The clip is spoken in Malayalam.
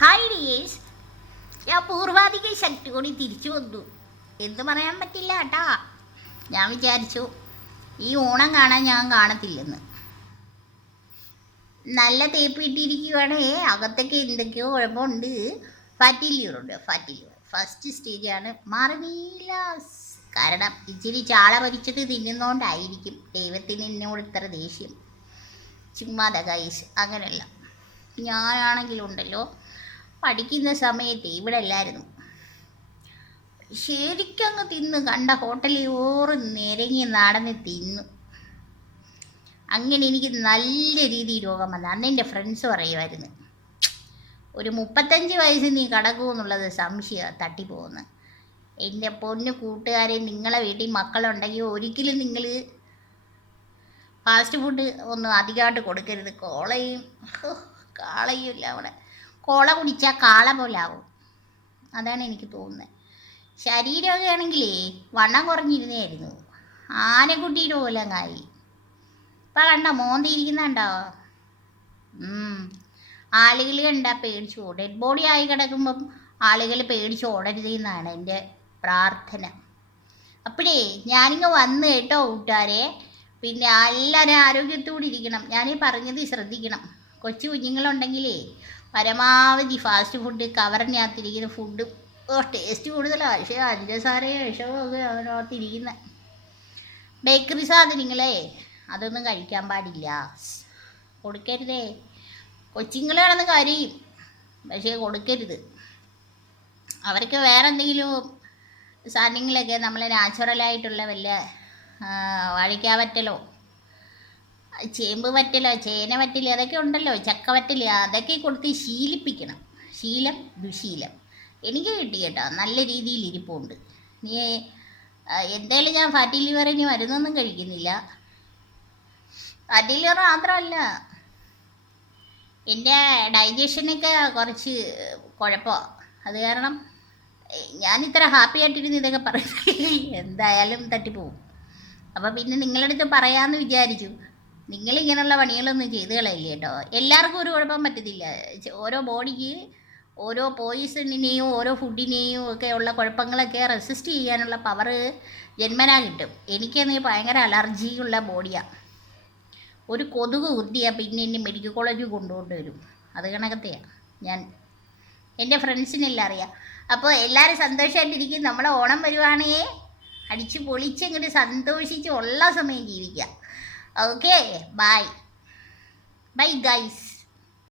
ഹായ് ഡിയേഴ്സ്, ഞാൻ പൂർവാധിക ശക്തിയോടെ തിരിച്ചു വന്നു. എന്ത് പറയാൻ പറ്റില്ല കേട്ടാ. ഞാൻ വിചാരിച്ചു ഈ ഓണം കാണാൻ ഞാൻ കാണത്തില്ലെന്ന്. നല്ല തേപ്പ് ഇട്ടിരിക്കുവാണേ. അകത്തൊക്കെ എന്തൊക്കെയോ കുഴപ്പമുണ്ട്. ഫാറ്റി ലിവറുണ്ട്. ഫസ്റ്റ് സ്റ്റേജാണ്. മാറിയില്ല. കാരണം ഇച്ചിരി ചാള പൊരിച്ചത് തിന്നുന്നോണ്ടായിരിക്കും ദൈവത്തിന് എന്നോട് ഇത്ര ദേഷ്യം. ചുമ്മാതെ ഗൈസ്, അങ്ങനെയല്ല. ഞാനാണെങ്കിലുണ്ടല്ലോ, പഠിക്കുന്ന സമയത്ത് ഇവിടെ അല്ലായിരുന്നു, ശരിക്കങ്ങ് തിന്ന് കണ്ട ഹോട്ടലിൽ ഓറ് നിരങ്ങി നടന്ന് തിന്നു. അങ്ങനെ എനിക്ക് നല്ല രീതിയിൽ രോഗം വന്നു. അന്ന് എൻ്റെ ഫ്രണ്ട്സ് പറയുമായിരുന്നു, ഒരു 35 വയസ്സ് നീ കടക്കുമെന്നുള്ളത് സംശയമാണ്, തട്ടിപ്പോകുന്നു. എൻ്റെ പൊന്നു കൂട്ടുകാരെ, നിങ്ങളെ വീട്ടിൽ മക്കളുണ്ടെങ്കിൽ ഒരിക്കലും നിങ്ങൾ ഫാസ്റ്റ് ഫുഡ് ഒന്നും അധികമായിട്ട് കൊടുക്കരുത്. കോളയും കാളയും ഇല്ല അവിടെ. കോള കുടിച്ചാൽ കാള പോലെ ആവും. അതാണ് എനിക്ക് തോന്നുന്നത്. ശരീരമൊക്കെ ആണെങ്കിലേ വണ്ണം കുറഞ്ഞിരുന്നായിരുന്നു, ആനക്കുട്ടിയുടെ പോലെ അങ്ങായി. ഇപ്പം കണ്ടോ മോന്തിയിരിക്കുന്നുണ്ടോ? ആളുകൾ കണ്ടാൽ പേടിച്ചു ഓടും. ഡെഡ് ബോഡി ആയി കിടക്കുമ്പം ആളുകൾ പേടിച്ച് ഓടരുതെന്നാണ് എൻ്റെ പ്രാർത്ഥന. അപ്പോഴേ ഞാനിങ്ങ് വന്ന് കേട്ടോ കൂട്ടുകാരെ. പിന്നെ എല്ലാവരും ആരോഗ്യത്തോടെ ഇരിക്കണം. ഞാനീ പറഞ്ഞത് ശ്രദ്ധിക്കണം. കൊച്ചു കുഞ്ഞുങ്ങളുണ്ടെങ്കിലേ പരമാവധി ഫാസ്റ്റ് ഫുഡ്, കവറിനകത്തിരിക്കുന്ന ഫുഡ് ടേസ്റ്റ് കൂടുതലാണ്, പക്ഷേ പഞ്ചസാരയും വിഷമൊക്കെ അതിനകത്തിരിക്കുന്ന ബേക്കറി സാധനങ്ങളെ അതൊന്നും കഴിക്കാൻ പാടില്ല, കൊടുക്കരുതേ. കൊച്ചുങ്ങൾ കിടന്ന് കരയും, പക്ഷേ കൊടുക്കരുത്. അവർക്ക് വേറെ എന്തെങ്കിലും സാധനങ്ങളൊക്കെ നമ്മൾ നാച്ചുറലായിട്ടുള്ള വല്ല വാഴയ്ക്കാവറ്റലോ ചേമ്പ് വറ്റലോ ചേന വറ്റലോ അതൊക്കെ ഉണ്ടല്ലോ, ചക്ക വറ്റല്, അതൊക്കെ കൊടുത്ത് ശീലിപ്പിക്കണം. ശീലം ദുശീലം. എനിക്ക് കിട്ടി കേട്ടോ, നല്ല രീതിയിൽ ഇരിപ്പുണ്ട്. നീ എന്തായാലും ഞാൻ ഫാറ്റി ലിവറിന് മരുന്നൊന്നും കഴിക്കുന്നില്ല. ഫാറ്റി ലിവർ മാത്രമല്ല, എൻ്റെ ഡൈജഷനൊക്കെ കുറച്ച് കുഴപ്പമാണ്. അത് കാരണം ഞാൻ ഇത്ര ഹാപ്പി ആയിട്ടിരുന്ന് ഇതൊക്കെ പറയുന്നത് എന്തായാലും തട്ടിപ്പോവും. അപ്പോൾ പിന്നെ നിങ്ങളുടെ അടുത്ത് പറയാമെന്ന് വിചാരിച്ചു. നിങ്ങളിങ്ങനെയുള്ള പണികളൊന്നും ചെയ്ത് കളയില്ല കേട്ടോ. എല്ലാവർക്കും ഒരു കുഴപ്പം പറ്റത്തില്ല. ഓരോ ബോഡിക്ക് ഓരോ പോയിസണിനെയും ഓരോ ഫുഡിനെയും ഒക്കെ ഉള്ള കുഴപ്പങ്ങളൊക്കെ റെസിസ്റ്റ് ചെയ്യാനുള്ള പവർ ജന്മനാ കിട്ടും. എനിക്കാണെങ്കിൽ ഭയങ്കര അലർജിയുള്ള ബോഡിയാണ്. ഒരു കൊതുക് കുത്തിയാൽ പിന്നെ എന്നെ മെഡിക്കൽ കോളേജിൽ കൊണ്ടുകൊണ്ട് വരും. അത് കണക്കത്തെയാണ് ഞാൻ. എൻ്റെ ഫ്രണ്ട്സിനെല്ലാം അറിയാം. അപ്പോൾ എല്ലാവരും സന്തോഷമായിട്ടിരിക്കും. നമ്മളെ ഓണം വരുവാണേ, അടിച്ച് പൊളിച്ച് ഇങ്ങോട്ട് സന്തോഷിച്ച് ഉള്ള സമയം ജീവിക്കുക. Okay, bye bye guys.